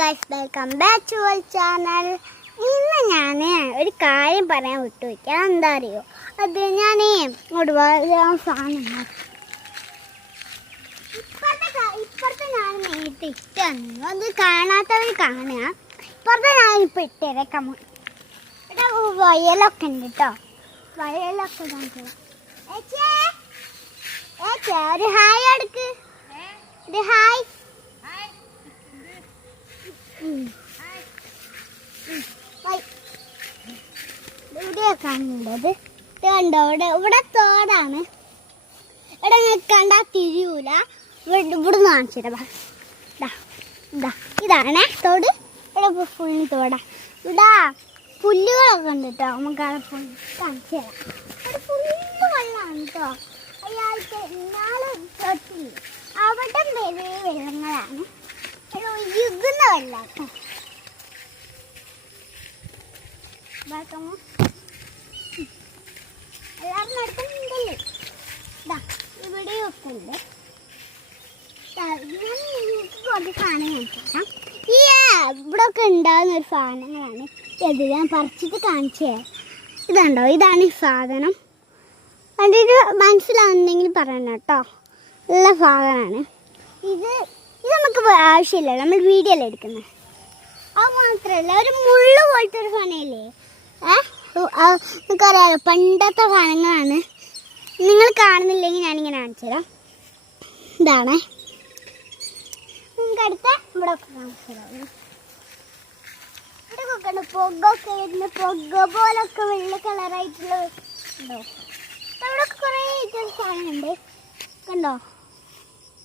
guys, welcome back to our channel. ഇന്ന് ഞാൻ ഒരു കാര്യം പറയാൻ വിട്ടുവയ്ക്കാം. എന്താ അറിയോ, അത് ഞാൻ ഇങ്ങോട്ട് സാധനം ഇപ്പുറത്തെ ഞാൻ നേരിട്ട് ഇട്ട് തന്നു. അത് കാണാത്തവർ കാണുക. ഇപ്പുറത്തെ ഞാൻ ഇപ്പോൾ ഇട്ടേക്കാം. ഇവിടെ വയലൊക്കെ ഉണ്ട് കേട്ടോ. വയലൊക്കെ കാണിച്ചത് ഒരു ഹായ് എടുക്ക്. ഇത് ഹായ്. ഇവിടെ കണ്ടത് കണ്ടോ, ഇവിടെ തോടാണ്. ഇവിടെ കണ്ടാ തിരിയൂല. ഇവിടുന്ന് കാണിച്ചിടാ. ഇതാണേ തോട്. ഇവിടെ ഫുള്ളി തോടാ. ഇവിടെ പുല്ലുകളൊക്കെ ഉണ്ട് കേട്ടോ. നമുക്ക് അവിടെ ഫുള്ള് കാണിച്ചു തരാം. ഇവിടെ ഫുള്ള് വെള്ളമാണ് കേട്ടോ. അയാൾക്ക് ഇന്നാളെ തൊട്ടില്ല. അവിടെ വലിയ വെള്ളങ്ങളാണ്. ഒഴുകുന്ന വെള്ളം കേട്ടോ. എല്ലാവരും നടക്കുന്നുണ്ടല്ലേ. ഇവിടെയൊക്കെ ഉണ്ട്. ഞാൻ നിങ്ങൾക്ക് കുറച്ച് സാധനം കാണിച്ചാൽ ഈ ഇവിടെ ഒക്കെ ഉണ്ടാകുന്ന ഒരു സാധനങ്ങളാണ് ഇത്. ഞാൻ പറിച്ചിട്ട് കാണിച്ചു തരാം. ഇതുണ്ടോ, ഇതാണ് ഈ സാധനം. കണ്ടിട്ട് മനസ്സിലാവുന്നെങ്കിൽ പറയണം കേട്ടോ. നല്ല സാധനമാണ് ഇത്. നമുക്ക് ആവശ്യമില്ല, നമ്മൾ വീഡിയോയിൽ എടുക്കുന്നത്. അത് മാത്രമല്ല, ഒരു മുള്ളു പോലത്തെ ഒരു സാധനമില്ലേ, നമുക്കറിയാമല്ലോ, പണ്ടത്തെ സാധനങ്ങളാണ്. നിങ്ങൾ കാണുന്നില്ലെങ്കിൽ ഞാനിങ്ങനെ കാണിച്ചു തരാം. ഇതാണ് നമുക്ക് അടുത്ത ഇവിടെ ഒക്കെ കാണിച്ചു തരാം. ഇവിടെ ഒക്കെ ഉണ്ട് പുകയൊക്കെ വരുന്ന പുക പോലൊക്കെ വെള്ള കളറായിട്ടുള്ള ഉണ്ടോ. അവിടെ കുറേ സാധനമുണ്ട് കണ്ടോ.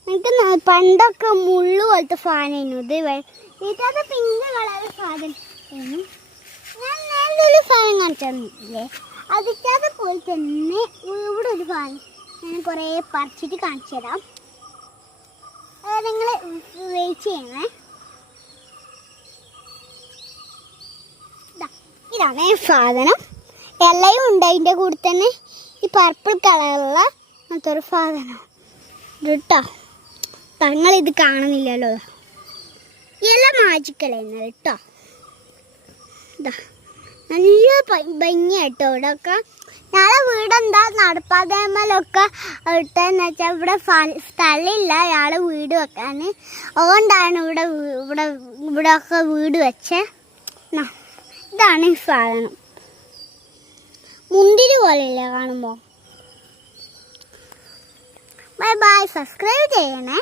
എനിക്ക് പണ്ടൊക്കെ മുള്ളു പോലത്തെ സാധനമായിരുന്നു ഇത്. ഇതത് പിങ്ക് കളർ സാധനം. ഞാൻ നേരത്തെ ഒരു സാധനം കാണിച്ചില്ലേ, അതിക്കത് പോയി തന്നെ ഇവിടെ ഒരു സാധനം ഞാൻ കുറേ പറിച്ചിട്ട് കാണിച്ചു തരാം. അത് നിങ്ങൾ വെയിറ്റ് ചെയ്യണേ. ഇതാണ് ഈ സാധനം. ഇലയും ഉണ്ട് അതിൻ്റെ കൂടെ തന്നെ. ഈ പർപ്പിൾ കളറുള്ള അങ്ങനത്തെ ഒരു സാധനം കേട്ടോ. തങ്ങളിത് കാണുന്നില്ലല്ലോ. ഇല മാജിക്കലായിരുന്നു കേട്ടോ. നല്ല ഭംഗിയായിട്ടോ. ഇവിടെയൊക്കെ ഞങ്ങളെ വീടെന്താ നടപ്പാതേമലൊക്കെ ഇട്ടെന്ന് വെച്ചാൽ ഇവിടെ സ്ഥലമില്ല ഞങ്ങളെ വീട് വെക്കാൻ. അതുകൊണ്ടാണ് ഇവിടെയൊക്കെ വീട് വെച്ചേ. ഇതാണ് ഈ സാധനം. മുന്തിരി പോലെയില്ലേ കാണുമ്പോൾ. Bye bye. സബ്സ്ക്രൈബ് ചെയ്യണേ.